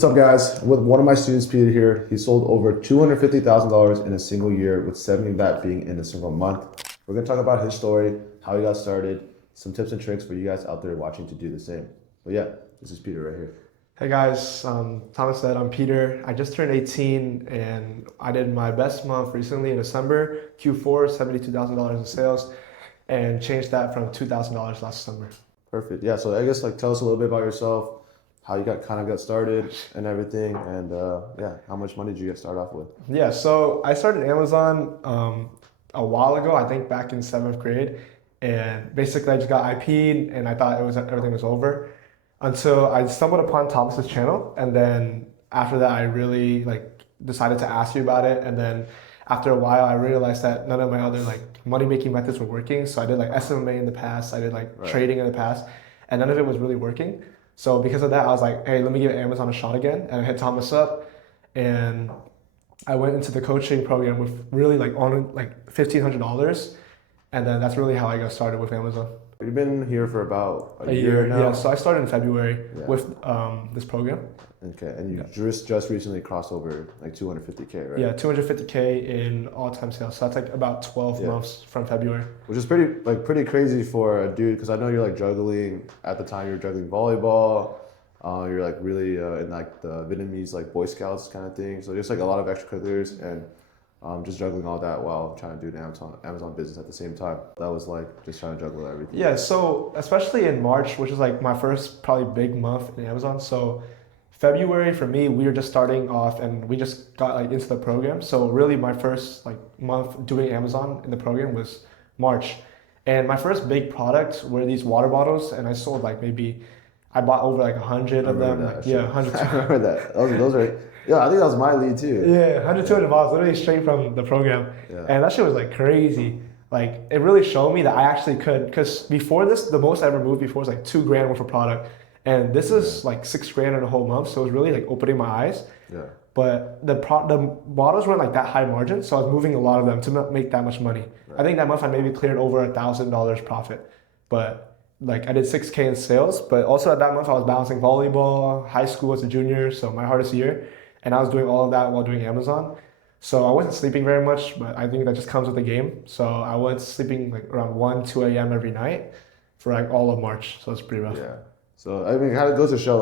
What's up, guys? With one of my students, Peter here. He sold over $250,000 in a single year, with 70 of that being in a single month. We're gonna talk about his story, how he got started, some tips and tricks for you guys out there watching to do the same. But yeah, this is Peter right here. Hey guys, Thomas said, I'm Peter. I just turned 18 and I did my best month recently in December, Q4, $72,000 in sales, and changed that from $2,000 last December. Perfect. Yeah. So I guess tell us a little bit about yourself, how you got started and everything, and yeah, how much money did you get started off with? Yeah, so I started Amazon a while ago, I think back in 7th grade, and basically I just got IP'd and I thought everything was over until I stumbled upon Thomas's channel, and then after that I really decided to ask you about it, and then after a while I realized that none of my other money making methods were working. So I did SMA in the past, I did trading in the past, and none of it was really working. So because of that, I was like, hey, let me give Amazon a shot again, and I hit Thomas up, and I went into the coaching program with really on $1,500, and then that's really how I got started with Amazon. You've been here for about A year now. Yeah. So I started in February with this program. Okay, and you just recently crossed over 250K, right? Yeah, 250K in all-time sales. So that's about 12 months from February. Which is pretty crazy for a dude, because I know you're juggling at the time. You're juggling volleyball. You're really in the Vietnamese Boy Scouts kind of thing. So just a lot of extracurriculars, and just juggling all that while trying to do an Amazon business at the same time. That was just trying to juggle everything. Yeah. So especially in March, which is my first probably big month in Amazon. So February for me, we were just starting off and we just got into the program. So really my first month doing Amazon in the program was March. And my first big product were these water bottles, and I sold maybe, I bought over 100 of them. Yeah, 100. I remember that. Those are, yeah, I think that was my lead too. Yeah, 100, 200 bottles, literally straight from the program. Yeah. And that shit was crazy. It really showed me that I actually could, because before this, the most I ever moved before was $2 grand worth of product. And this is $6 grand in a whole month, so it was really opening my eyes. Yeah. But the bottles weren't that high margin, so I was moving a lot of them to make that much money. Right. I think that month I maybe cleared over $1,000 profit, but I did 6K in sales. But also at that month I was balancing volleyball, high school as a junior, so my hardest year, and I was doing all of that while doing Amazon. So I wasn't sleeping very much, but I think that just comes with the game. So I was sleeping around 1, 2 a.m. every night for all of March. So it's pretty rough. Yeah. So I mean, it kind of goes to show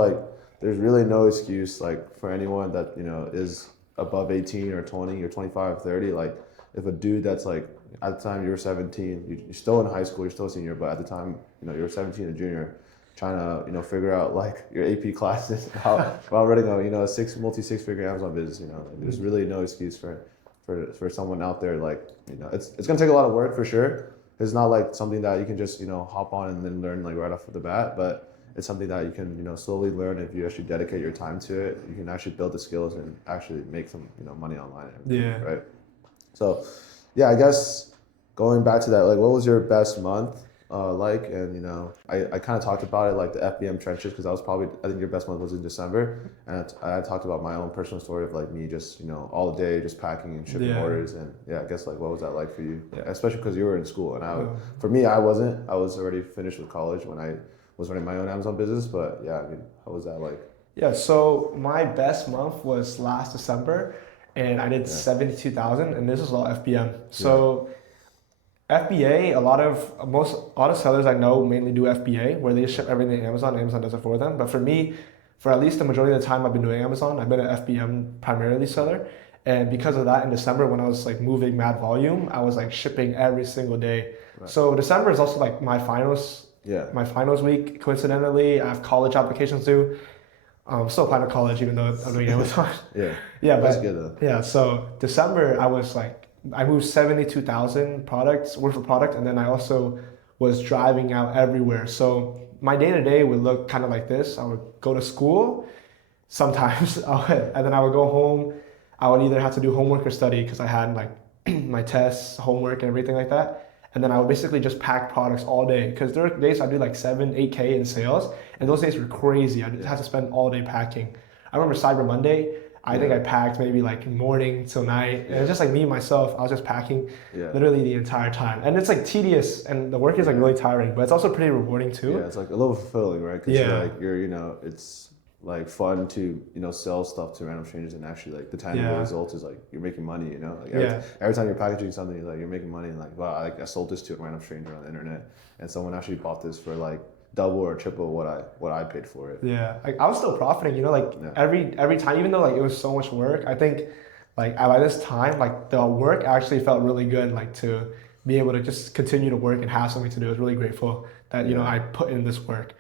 there's really no excuse for anyone that is above 18 or 20 or 25, 30. If a dude that's at the time you were 17, you're still in high school, you're still a senior, but at the time you were 17 and junior, trying to figure out your AP classes while running a multi-six-figure Amazon business. There's really no excuse for someone out there. It's gonna take a lot of work for sure. It's not something that you can just hop on and then learn right off the bat, but it's something that you can slowly learn. If you actually dedicate your time to it, you can actually build the skills and actually make some money online. Yeah. Right. So, yeah, I guess going back to that, what was your best month And I kind of talked about it the FBM trenches, because I think your best month was in December, and I talked about my own personal story of me just all day just packing and shipping orders, and I guess what was that like for you? Yeah. Especially because you were in school, and for me I wasn't. I was already finished with college when I was running my own Amazon business, but yeah, I mean, how was that like? Yeah, so my best month was last December, and I did 72,000, and this was all FBM. So FBA, a lot of sellers I know mainly do FBA, where they just ship everything to Amazon. Amazon does it for them. But for me, for at least the majority of the time I've been doing Amazon, I've been an FBM primarily seller. And because of that, in December when I was moving mad volume, I was shipping every single day. Right. So December is also my finals. Yeah. My finals week, coincidentally. I have college applications due. I'm still applying to college even though I'm doing Amazon. Yeah. Yeah, but that's good though. Yeah, so December I was I moved 72,000 products worth of product, and then I also was driving out everywhere. So my day-to-day would look kind of like this. I would go to school sometimes, and then I would go home. I would either have to do homework or study because I had my tests, homework, and everything like that. And then I would basically just pack products all day, because there are days I do 7, 8K in sales, and those days were crazy. I just had to spend all day packing. I remember Cyber Monday, I think I packed maybe morning till night. And it's just me, myself, I was just packing literally the entire time. And it's tedious, and the work is really tiring, but it's also pretty rewarding too. Yeah, it's a little fulfilling, right? Because you're like fun to sell stuff to random strangers, and actually like the tangible Yeah. result is like you're making money. Like Yeah. every time you're packaging something, like you're making money, and like wow, I sold this to a random stranger on the internet, and someone actually bought this for like double or triple what I paid for it. Yeah, like I was still profiting, like Yeah. every time, even though like it was so much work. I think like by this time, like the work actually felt really good, like to be able to just continue to work and have something to do. I was really grateful that Yeah. I put in this work,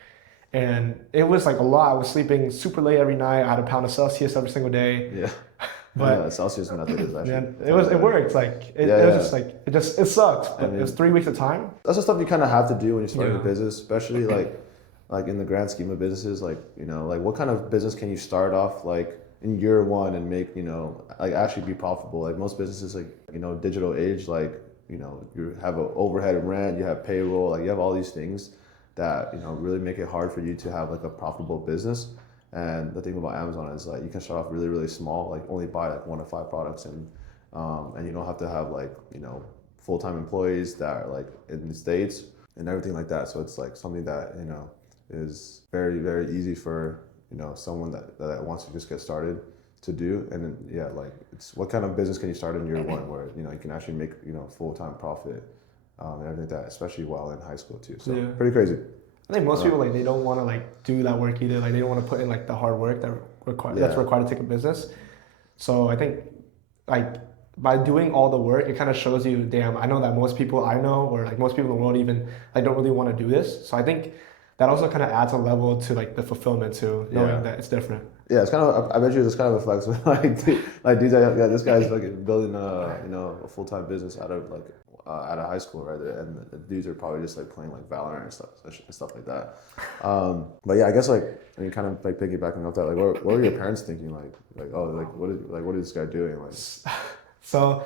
and it was like a lot. I was sleeping super late every night. I had a pound of Celsius every single day, Yeah. but The Celsius method is actually man, it worked. Like it Yeah, was yeah. just like it sucked, but I it was mean, 3 weeks at a time. that's the stuff you kind of have to do when you're starting a Yeah. business, especially like in the grand scheme of businesses. Like like what kind of business can you start off like in year one and make like actually be profitable? Like most businesses, like digital age, like you have an overhead rent, you have payroll, like you have all these things that really make it hard for you to have like a profitable business. And the thing about Amazon is like you can start off really really small, like only buy like 1 to 5 products, and you don't have to have like full-time employees that are like in the States and everything like that. So it's like something that is very very easy for someone that wants to just get started to do. And then yeah, like it's what kind of business can you start in year one where you can actually make full-time profit, and everything like that, especially while in high school too. So Yeah. pretty crazy. I think most people like they don't want to like do that work either. Like they don't want to put in like the hard work that's Yeah. required to take a business. So I think like by doing all the work, it kind of shows you, damn, I know that most people I know or like most people in the world even like don't really want to do this. So I think that also kind of adds a level to like the fulfillment too, knowing Yeah. that it's different. Yeah, it's kind of. I bet you it's kind of a flex. Like these, yeah, this guy's like building a full-time business out of high school, right? And the dudes are probably just like playing like Valorant and stuff like that. But yeah, I guess like I mean, kind of like piggybacking off that, like what were your parents thinking? Like oh, like what is this guy doing? Like So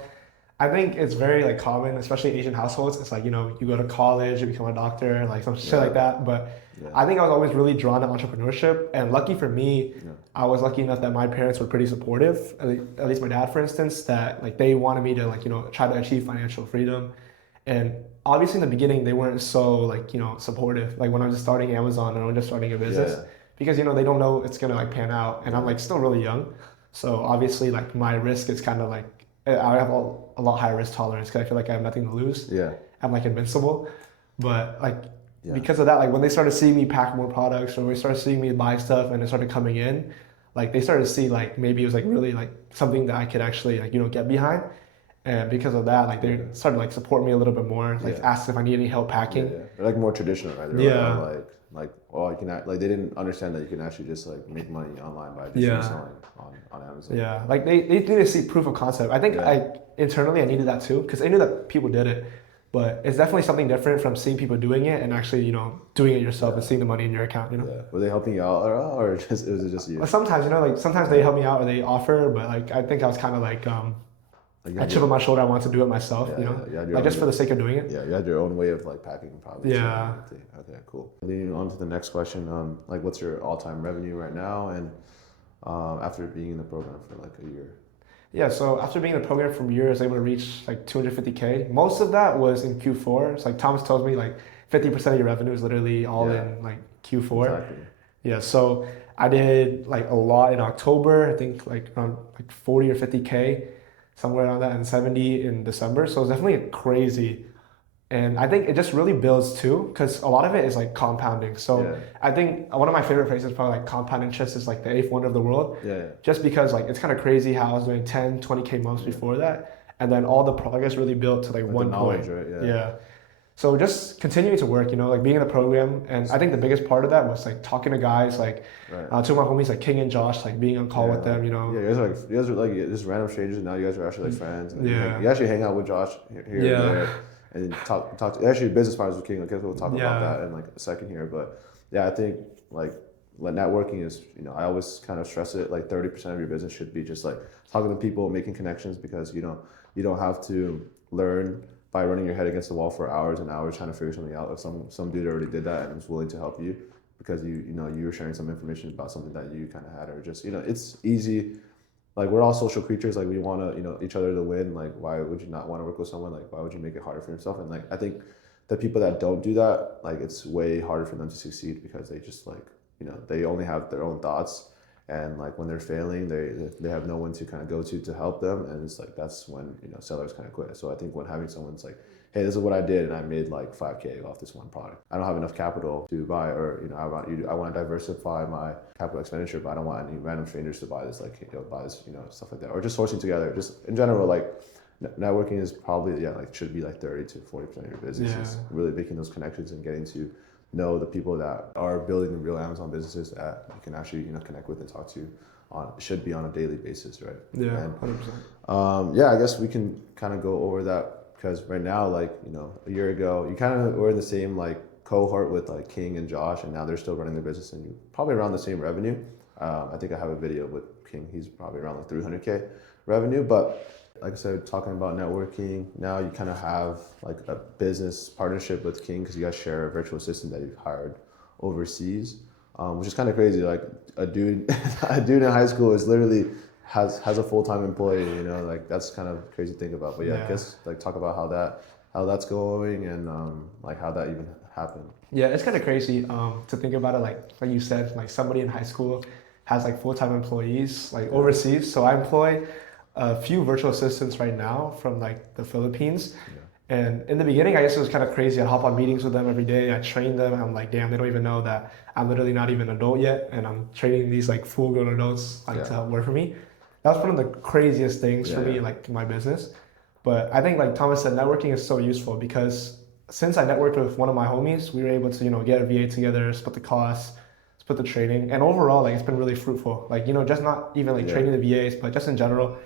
I think it's very like common, especially in Asian households. It's like, you go to college, you become a doctor, like some shit like that. But Yeah. I think I was always really drawn to entrepreneurship. And lucky for me, Yeah. I was lucky enough that my parents were pretty supportive. At least my dad, for instance, that like they wanted me to like, try to achieve financial freedom. And obviously in the beginning, they weren't so like, supportive. Like when I was just starting Amazon and I'm just starting a business, Yeah. because, they don't know it's gonna like pan out. And I'm like still really young. So obviously like my risk is kind of like, I have a lot higher risk tolerance because I feel like I have nothing to lose. Yeah. I'm like invincible. But like Yeah. because of that, like when they started seeing me pack more products or they started seeing me buy stuff and it started coming in, like they started to see like maybe it was like really like something that I could actually like get behind. And because of that, like they started like support me a little bit more, like Yeah. ask if I need any help packing. Yeah. They're like more traditional, right? They're Yeah. like oh, you can like they didn't understand that you can actually just like make money online by just Yeah. reselling on Amazon. Yeah, like they need to see proof of concept. I think Yeah. internally I needed that too because I knew that people did it, but it's definitely something different from seeing people doing it and actually doing it yourself and seeing the money in your account. Yeah. Were they helping you out at all, or was it just you? But sometimes like sometimes they help me out or they offer, but like I think I was kind of like Like, I chip on my shoulder. I want to do it myself. Yeah, you had your like just own- for the sake of doing it. Yeah, you had your own way of like packing probably. Yeah. Okay, cool. Leading on to the next question, like what's your all-time revenue right now, and after being in the program for like a year? Yeah, so after being in the program for a year, I was able to reach like 250K. Most of that was in Q4. It's like Thomas tells me like 50% of your revenue is literally all in like Q4. Exactly. Yeah, so I did like a lot in October. I think like around like 40 or 50K, somewhere around that, and 70 in December. So it's definitely crazy. And I think it just really builds too, because a lot of it is like compounding. So Yeah. I think one of my favorite phrases probably like compound interest is like the eighth wonder of the world. Yeah. Just because like it's kind of crazy how I was doing 10, 20K months before that. And then all the progress really built to like Like one the knowledge, point. right? Yeah. So just continuing to work, like being in the program. And I think the biggest part of that was like talking to guys like Right. two of my homies like King and Josh, like being on call with them, Yeah, you guys are like just random strangers, and now you guys are actually like friends. And Yeah. you actually hang out with Josh here and there, and talk. Actually, business partners with King. I guess we'll talk about that in like a second here. But yeah, I think like networking is, I always kind of stress it. Like 30% of your business should be just like talking to people, making connections, because you don't have to learn by running your head against the wall for hours and hours trying to figure something out. If some dude already did that and was willing to help you, because you were sharing some information about something that you kind of had, or just it's easy. Like we're all social creatures. Like we want to each other to win. Like why would you not want to work with someone? Like why would you make it harder for yourself? And like I think the people that don't do that, like it's way harder for them to succeed, because they just like they only have their own thoughts, and like when they're failing, they have no one to kind of go to help them, and it's like that's when sellers kind of quit. So I think when having someone's like, hey, this is what I did, and I made like 5K off this one product. I don't have enough capital to buy, or I want to diversify my capital expenditure, but I don't want any random strangers to buy this, like buy this, stuff like that, or just sourcing together. Just in general, like networking is probably should be like 30 to 40% of your business. Is really making those connections and getting to know the people that are building the real Amazon businesses that you can actually connect with and talk to should be on a daily basis, right? Yeah, and, 100%. I guess we can kind of go over that. Because right now, like, a year ago, you kind of were in the same like cohort with like King and Josh, and now they're still running their business and probably around the same revenue. I think I have a video with King. He's probably around like 300K revenue. But like I said, talking about networking, now you kind of have like a business partnership with King because you guys share a virtual assistant that you've hired overseas, which is kind of crazy. Like a dude in high school is literally has a full-time employee, like that's kind of crazy to think about. But I guess like talk about how that's going and like how that even happened. Yeah, it's kind of crazy to think about it. Like you said, like somebody in high school has like full-time employees like overseas. So I employ a few virtual assistants right now from like the Philippines. And in the beginning, I guess it was kind of crazy. I'd hop on meetings with them every day. I train them. I'm like, damn, they don't even know that I'm literally not even an adult yet, and I'm training these like full-grown adults to help work for me. That's one of the craziest things for me, like my business. But I think, like Thomas said, networking is so useful because since I networked with one of my homies, we were able to, get a VA together, split the costs, split the training, and overall, like it's been really fruitful. Like, just not even like training the VAs, but just in general.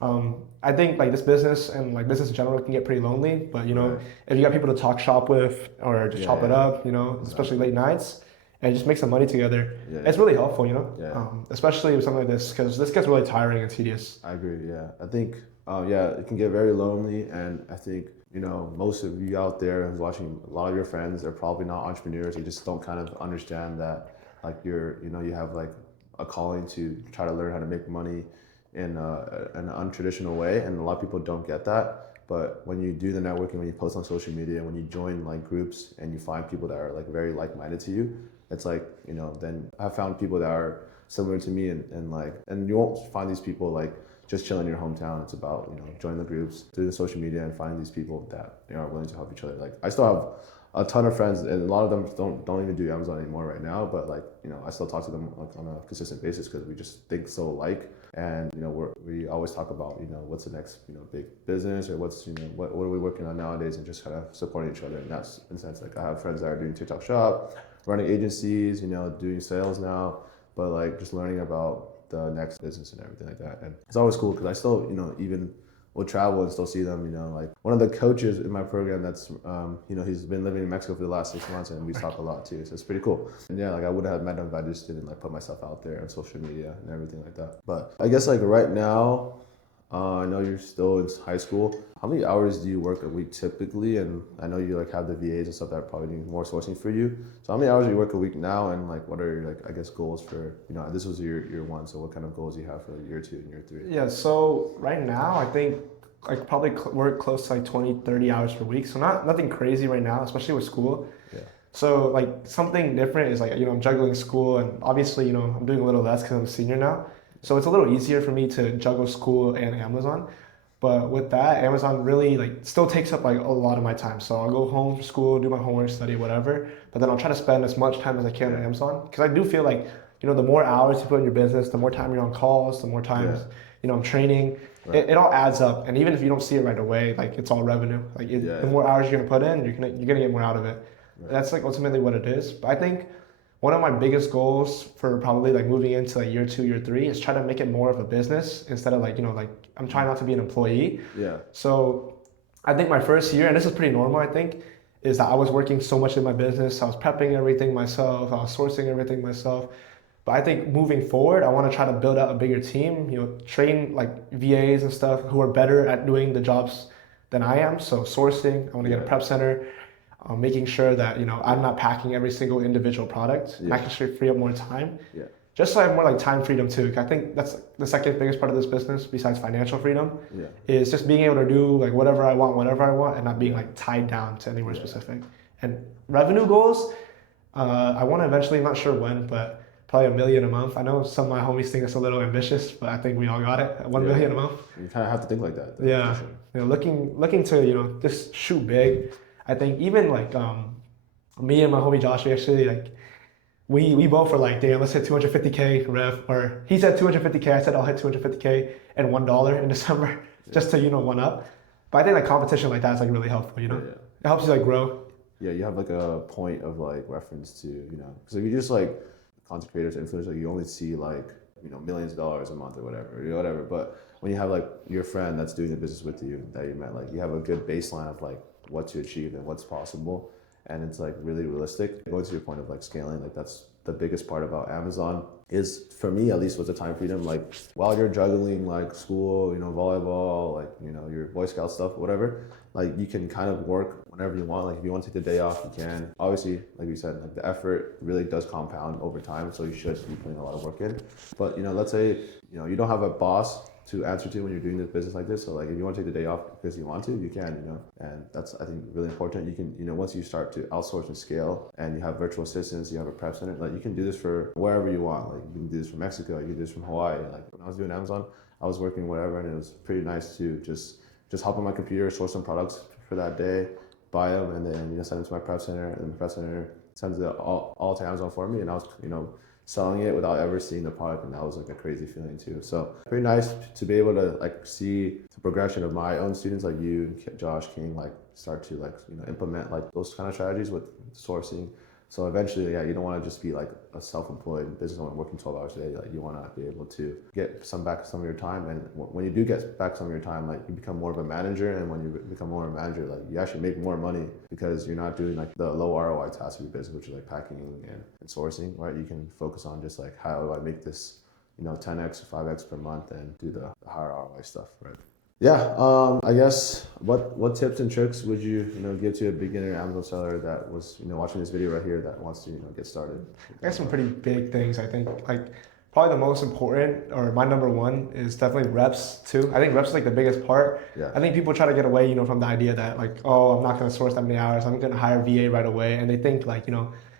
I think like this business and like business in general can get pretty lonely, but if you got people to talk shop with or just chop it up, especially late nights, and just make some money together. It's really helpful, especially with something like this, because this gets really tiring and tedious. I agree. Yeah, I think it can get very lonely, and I think most of you out there who's watching, a lot of your friends are probably not entrepreneurs. You just don't kind of understand that like you have like a calling to try to learn how to make money in an untraditional way, and a lot of people don't get that. But when you do the networking, when you post on social media, when you join like groups and you find people that are like very like-minded to you, it's like, then I've found people that are similar to me and you won't find these people like just chilling in your hometown. It's about, joining the groups, doing the social media and finding these people that are willing to help each other. Like I still have a ton of friends and a lot of them don't even do Amazon anymore right now, but like, I still talk to them like on a consistent basis because we just think so alike. And we always talk about what's the next big business or what's what are we working on nowadays, and just kind of supporting each other. And that's in a sense like I have friends that are doing TikTok shop, running agencies, doing sales now, but like just learning about the next business and everything like that. And it's always cool because I still even will travel and still see them. Like one of the coaches in my program that's he's been living in Mexico for the last 6 months, and we talk a lot too, so it's pretty cool. And like I wouldn't have met him if I just didn't like put myself out there on social media and everything like that. But I guess like right now, I know you're still in high school. How many hours do you work a week typically? And I know you like have the VAs and stuff that probably need more sourcing for you. So how many hours do you work a week now? And like what are your like I guess goals for this was year one. So what kind of goals do you have for year 2 and year 3? Yeah. So right now I think I probably work close to like 20, 30 hours per week. So nothing crazy right now, especially with school. Yeah. So like something different is like I'm juggling school, and obviously I'm doing a little less because I'm a senior now. So it's a little easier for me to juggle school and Amazon. But with that, Amazon really like still takes up like a lot of my time. So I'll go home from school, do my homework, study, whatever. But then I'll try to spend as much time as I can on Amazon, because I do feel like the more hours you put in your business, the more time you're on calls, the more times I'm training. Right. It all adds up, and even if you don't see it right away, like it's all revenue. Like the more hours you're gonna put in, you're gonna get more out of it. Right. That's like ultimately what it is. But I think one of my biggest goals for probably like moving into like year 2, year 3 is try to make it more of a business instead of like like I'm trying not to be an employee. Yeah. So I think my first year, and this is pretty normal, I think, is that I was working so much in my business. I was prepping everything myself. I was sourcing everything myself. But I think moving forward, I want to try to build out a bigger team, train like VAs and stuff who are better at doing the jobs than I am. So sourcing, I want to get a prep center, making sure that, I'm not packing every single individual product, making sure to free up more time. Yeah. Just so I have more like time freedom too. I think that's the second biggest part of this business besides financial freedom is just being able to do like whatever I want, whenever I want, and not being like tied down to anywhere specific. And revenue goals, I want to eventually, I'm not sure when, but probably 1 million a month. I know some of my homies think it's a little ambitious, but I think we all got it. 1 million a month. You kind of have to think like that. Though, Yeah, sure. looking to just shoot big. I think even like me and my homie Josh, we actually like we both were like, damn, let's hit 250K rev. Or he said 250K, I said I'll hit 250K and $1 in December just to one up. But I think like competition like that is like really helpful. It helps you like grow. Yeah, you have like a point of like reference to because if you just like content creators, influencers, like you only see like millions of dollars a month or whatever. But when you have like your friend that's doing the business with you that you met, like you have a good baseline of like what to achieve and what's possible, and it's like really realistic. Going to your point of like scaling, like that's the biggest part about Amazon is, for me at least, was the time freedom. Like while you're juggling like school, volleyball, like your Boy Scout stuff, whatever, like you can kind of work whenever you want. Like if you want to take the day off, you can. Obviously, like we said, like the effort really does compound over time, so you should be putting a lot of work in. But let's say you don't have a boss to answer to when you're doing this business like this. So like if you want to take the day off because you want to, you can, and that's, I think, really important. You can, once you start to outsource and scale and you have virtual assistants, you have a prep center, like you can do this for wherever you want. Like you can do this from Mexico, you can do this from Hawaii. Like when I was doing Amazon, I was working whatever, and it was pretty nice to just hop on my computer, source some products for that day, buy them, and then, send them to my prep center, and the prep center sends it all to Amazon for me. And I was, selling it without ever seeing the product, and that was like a crazy feeling too. So pretty nice to be able to like see the progression of my own students, like you, Josh, King, like start to like implement like those kind of strategies with sourcing. So eventually, yeah, you don't want to just be like a self-employed business owner working 12 hours a day. Like you want to be able to get some of your time, and when you do get back some of your time, like you become more of a manager. And when you become more of a manager, like you actually make more money because you're not doing like the low ROI tasks of your business, which is like packing and sourcing, right? You can focus on just like, how do I make this 10x or 5x per month, and do the higher ROI stuff, right? Yeah, I guess what tips and tricks would you give to a beginner Amazon seller that was watching this video right here that wants to get started? I got some pretty big things. I think like probably the most important, or my number one, is definitely reps too. I think reps is like the biggest part. Yeah. I think people try to get away from the idea that like, oh, I'm not going to source that many hours, I'm going to hire VA right away, and they think like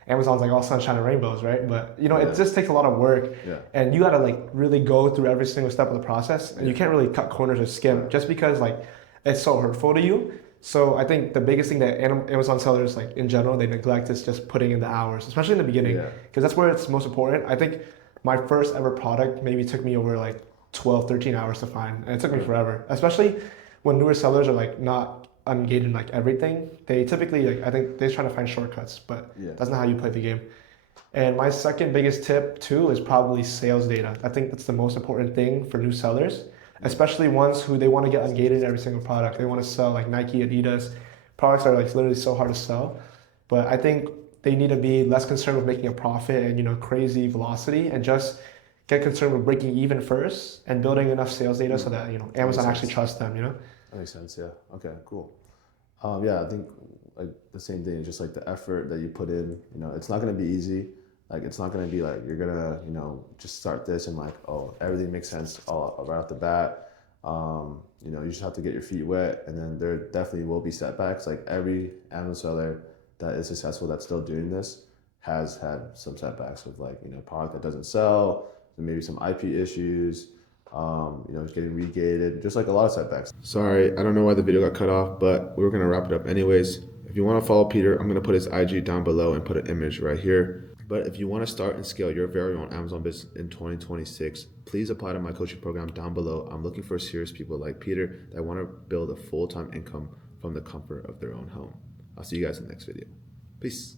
Amazon's like all sunshine and rainbows, right? But it just takes a lot of work, and you got to like really go through every single step of the process, and you can't really cut corners or skim just because like it's so hurtful to you. So I think the biggest thing that Amazon sellers, like in general, they neglect is just putting in the hours, especially in the beginning, because that's where it's most important. I think my first ever product maybe took me over like 12, 13 hours to find, and it took me forever, especially when newer sellers are like not ungated like everything. They typically like, I think they're trying to find shortcuts, but that's not how you play the game. And my second biggest tip too is probably sales data. I think that's the most important thing for new sellers, especially ones who they want to get ungated in every single product. They want to sell like Nike, Adidas. Products are like literally so hard to sell, but I think they need to be less concerned with making a profit and crazy velocity, and just get concerned with breaking even first and building enough sales data so that Amazon actually trusts them. That makes sense. Yeah. Okay. Cool. Yeah, I think like the same thing. Just like the effort that you put in. It's not gonna be easy. Like it's not gonna be like you're gonna just start this and like, oh, everything makes sense all right off the bat. You just have to get your feet wet, and then there definitely will be setbacks. Like every Amazon seller that is successful that's still doing this has had some setbacks with like product that doesn't sell, maybe some IP issues. It's getting regated, just like a lot of setbacks. Sorry, I don't know why the video got cut off, but we were gonna wrap it up anyways. If you want to follow Peter, I'm gonna put his IG down below and put an image right here. But if you want to start and scale your very own Amazon business in 2026, please apply to my coaching program down below. I'm looking for serious people like Peter that want to build a full-time income from the comfort of their own home. I'll see you guys in the next video. Peace.